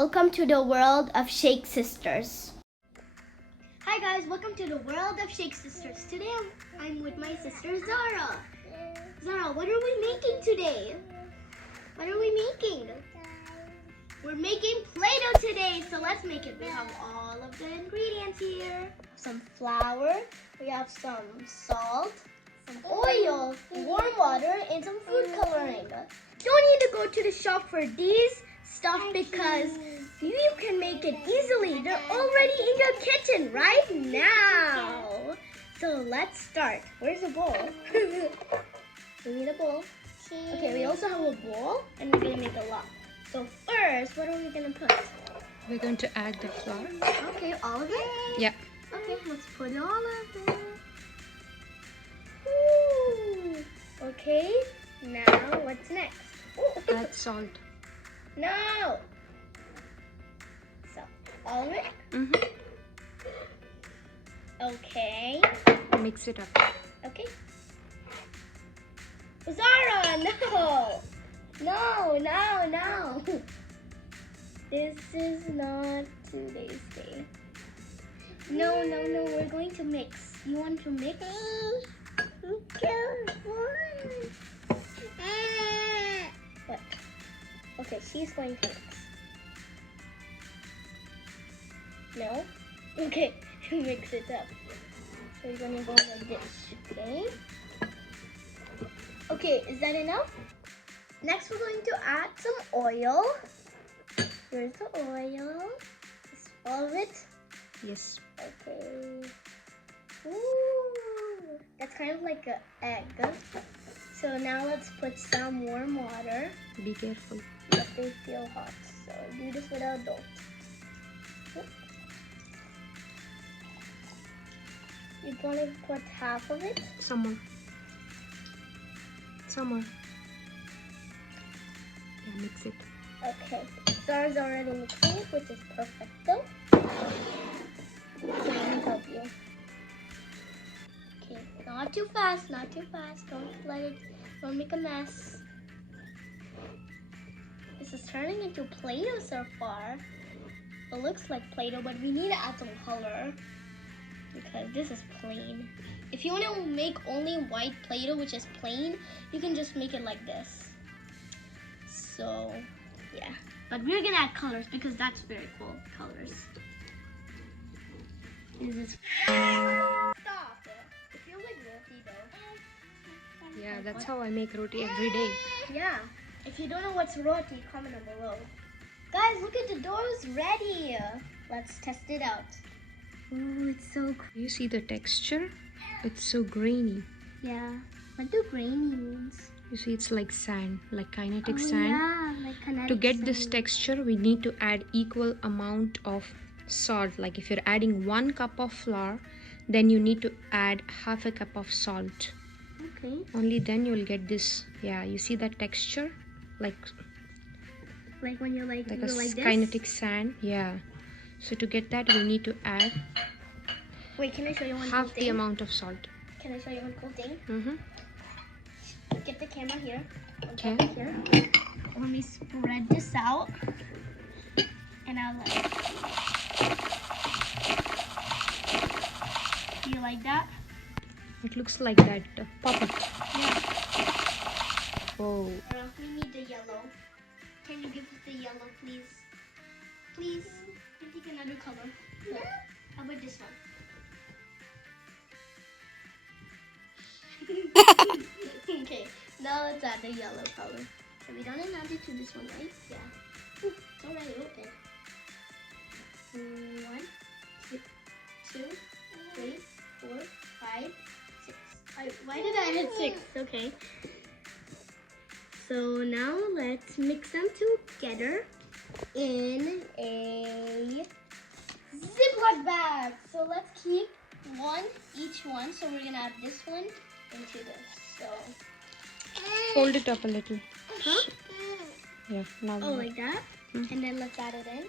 Welcome to the world of Shake Sisters. Hi guys, welcome to the world of Shake Sisters. Today I'm with my sister Zara. Zara, what are we making today? What are we making? We're making Play-Doh today, so let's make it. We have all of the ingredients here. Some flour, we have some salt, some oil, warm water, and some food coloring. Don't need to go to the shop for these stuff because you can make it easily. They're already in your kitchen right now. So let's start. Where's the bowl? We need a bowl. Okay, we also have a bowl and we're gonna make a lot. So first, what are we gonna put? We're going to add the flour. Okay, all of it? Yeah. Okay, let's put all of it. Ooh. Okay, now what's next? Ooh. Add salt. No! So, all of it? Mm-hmm. Okay. Mix it up. Okay. Zara, no! No. This is not today's day. No, we're going to mix. You want to mix? What? Okay, she's going to mix. No? Okay, mix it up. So you're gonna go like this, okay? Okay, is that enough? Next, we're going to add some oil. Here's the oil. Just all of it. Yes. Okay. Ooh, that's kind of like an egg. So now let's put some warm water. Be careful. But they feel hot, so do this with an adult. You're gonna put half of it. Some more. Yeah, mix it. Okay, Zara's already mixing it, which is perfecto. Okay, let me help you. Okay, not too fast. Don't make a mess. This is turning into Play-Doh so far. It looks like Play-Doh, but we need to add some color because this is plain. If you want to make only white Play-Doh, which is plain, you can just make it like this. So, yeah. But we're gonna add colors because that's very cool, colors. Is this... Stop! It feels like roti though. Yeah, that's how I make roti every day. Yeah. If you don't know what's roti, comment down below. Guys, look at the dough's ready. Let's test it out. Ooh, it's so cool. You see the texture? It's so grainy. Yeah. What do grainy means? You see, it's like sand, like kinetic sand. Yeah, like kinetic To get sand. this texture, we need to add equal amount of salt. Like if you're adding 1 cup of flour, then you need to add half a cup of salt. Okay. Only then you'll get this. Yeah, you see that texture? Like when you're like a this? kinetic sand. Yeah. So to get that, we need to add Wait, can I show you one cool half thing? the amount of salt. Can I show you one cool thing? Mm-hmm. Get the camera here. Okay. Here. Let me spread this out. And I'll like... Do you like that? It looks like that puppet. Yeah. Oh. We need the yellow. Can you give us the yellow, please? Please. You take another color. No. How about this one? Okay. Now let's add the yellow color. So we don't add it to this one, right? Yeah. Ooh, it's already open. 1, 2, 3, 4, 5, 6. Why did I add 6? Okay. So now let's mix them together in a Ziploc bag. So let's keep each one. So we're gonna add this one into this. So Fold it up a little. huh? Yeah. Now. Oh, like that? Mm. And then let's add it in.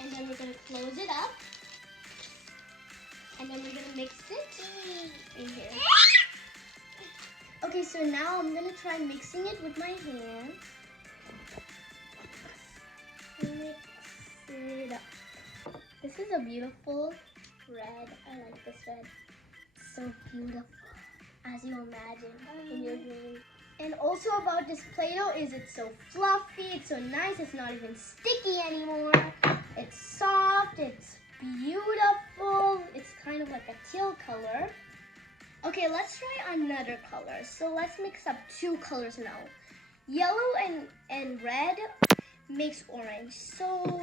And then we're gonna close it up. And then we're gonna mix it in here. Okay, so now I'm gonna try mixing it with my hands. mix it up. This is a beautiful red. I like this red. It's so beautiful, as you imagine in your dream. And also about this Play-Doh is it's so fluffy, it's so nice, it's not even sticky anymore. It's soft, it's beautiful. It's kind of like a teal color. Okay, let's try another color. So let's mix up two colors now. Yellow and red makes orange. So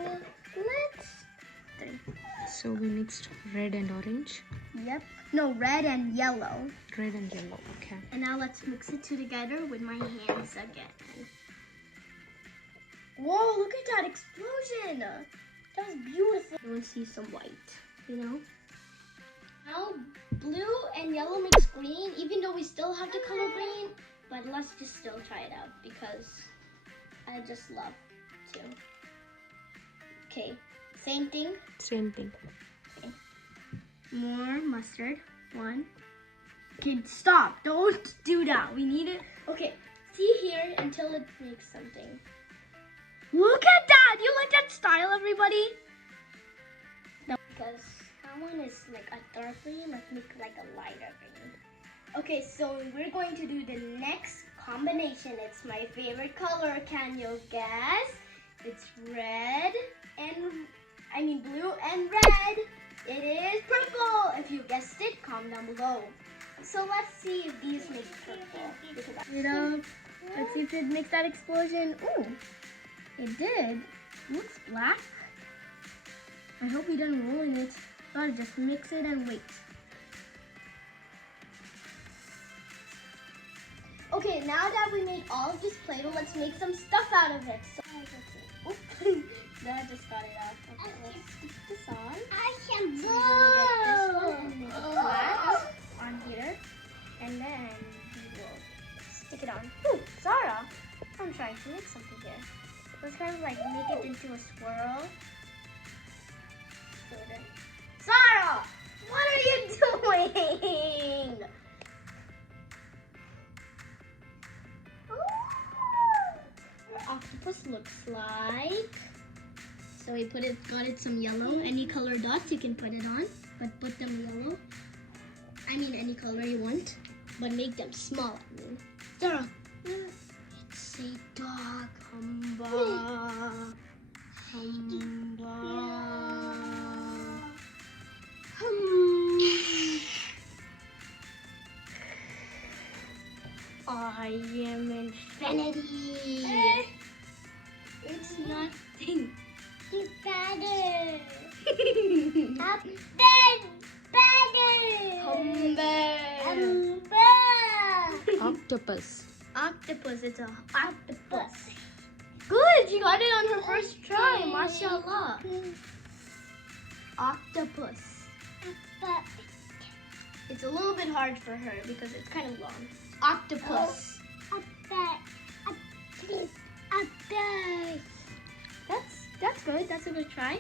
So we mixed red and orange. Yep. No, red and yellow. Red and yellow, okay. And now let's mix it together with my hands again. Whoa, look at that explosion. That was beautiful. I want to see some white, you know? Now blue and yellow mix green, even though we still have the color green, but let's just still try it out because I just love to. Okay, same thing. Same thing. Okay. More mustard. One. Okay, stop. Don't do that. We need it. Okay, see here until it makes something. Look at that. You like that style, everybody? No, because that one is like a dark green. Let's make like a lighter green. Okay, so we're going to do the next combination. It's my favorite color. Can you guess? It's red and blue and red. It is purple. If you guessed it, comment down below. So let's see if these make purple. Let's see if it makes that explosion. Ooh, it did. It looks black. I hope we didn't ruin it. Gotta just mix it and wait. Okay, now that we made all of this Play-Doh, let's make some stuff out of it. So, oops. Dad just got it out. Okay, let's stick this on. I can do it. And make it flat on here. And then we will stick it on. Ooh, Zara, I'm trying to make something here. Let's kind of like make it into a swirl. So then, Zara, what are you doing? Our octopus looks like. So we got it some yellow. Any color dots you can put it on, but put them yellow. I mean any color you want, but make them small. Zara, it's a dog. Humba. Humba. I am infinity. It's nothing. It's better. Octopus. Octopus. It's an octopus. Good. She got it on her first try. Mashallah. Octopus. It's a little bit hard for her because it's kind of long. Octopus. That's good. That's a good try.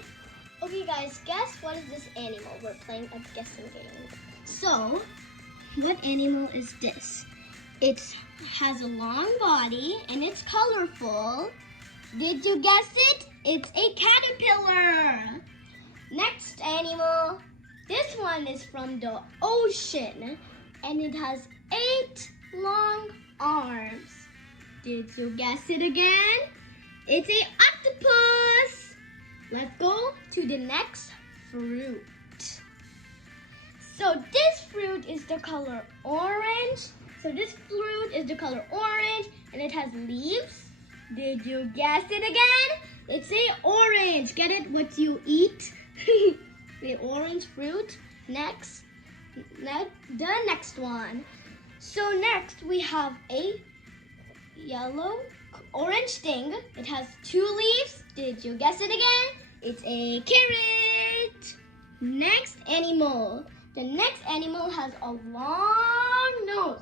Okay, guys, guess what is this animal? We're playing a guessing game. So, what animal is this? It has a long body and it's colorful. Did you guess it? It's a caterpillar. Next animal. This one is from the ocean and it has 8 long arms. Did you guess it again? It's an octopus. Let's go to the next fruit. So this fruit is the color orange. and it has leaves. Did you guess it again? It's a orange. Get it? What you eat? The orange fruit. Next, the next one. So next we have a yellow orange thing. It has 2 leaves. Did you guess it again? It's a carrot. Next animal. The next animal has a long nose.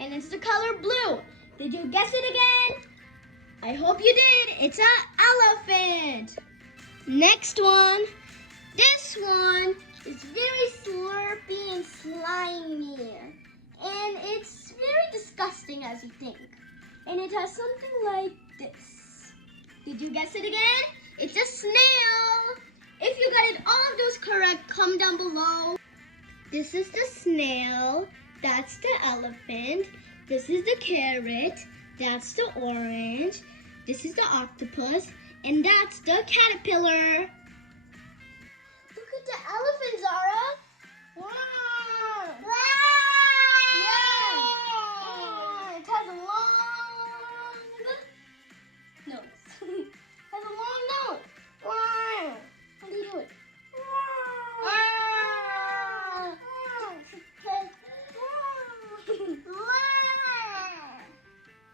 And it's the color blue. Did you guess it again? I hope you did. It's an elephant. Next one. This one is very slurpy and slimy. And it's very disgusting as you think. And it has something like this. Did you guess it again? It's a snail. If you got it all of those correct, comment down below. This is the snail. That's the elephant. This is the carrot. That's the orange. This is the octopus. And that's the caterpillar. Look at the elephant, Zara. Wow. Yeah. It has a long nose. Has a long nose. Wow. How do you do it?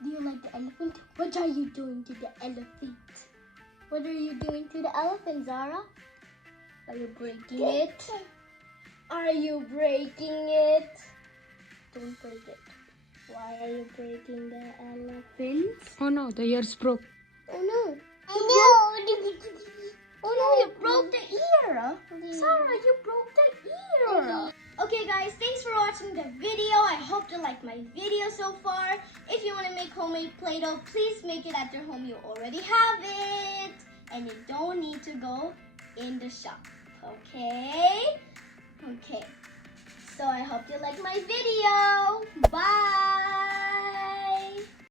Do you like the elephant? What are you doing to the elephant? What are you doing to the elephant, Zara? Are you breaking it? Are you breaking it? Don't break it. Why are you breaking the elephant? Oh no, the ears broke. Oh no. Oh no, you broke the ear. Sarah, you broke the ear. Okay guys, thanks for watching the video. I hope you liked my video so far. If you want to make homemade Play-Doh, please make it at your home. You already have it. And you don't need to go in the shop. Okay? Okay. So I hope you liked my video. Bye.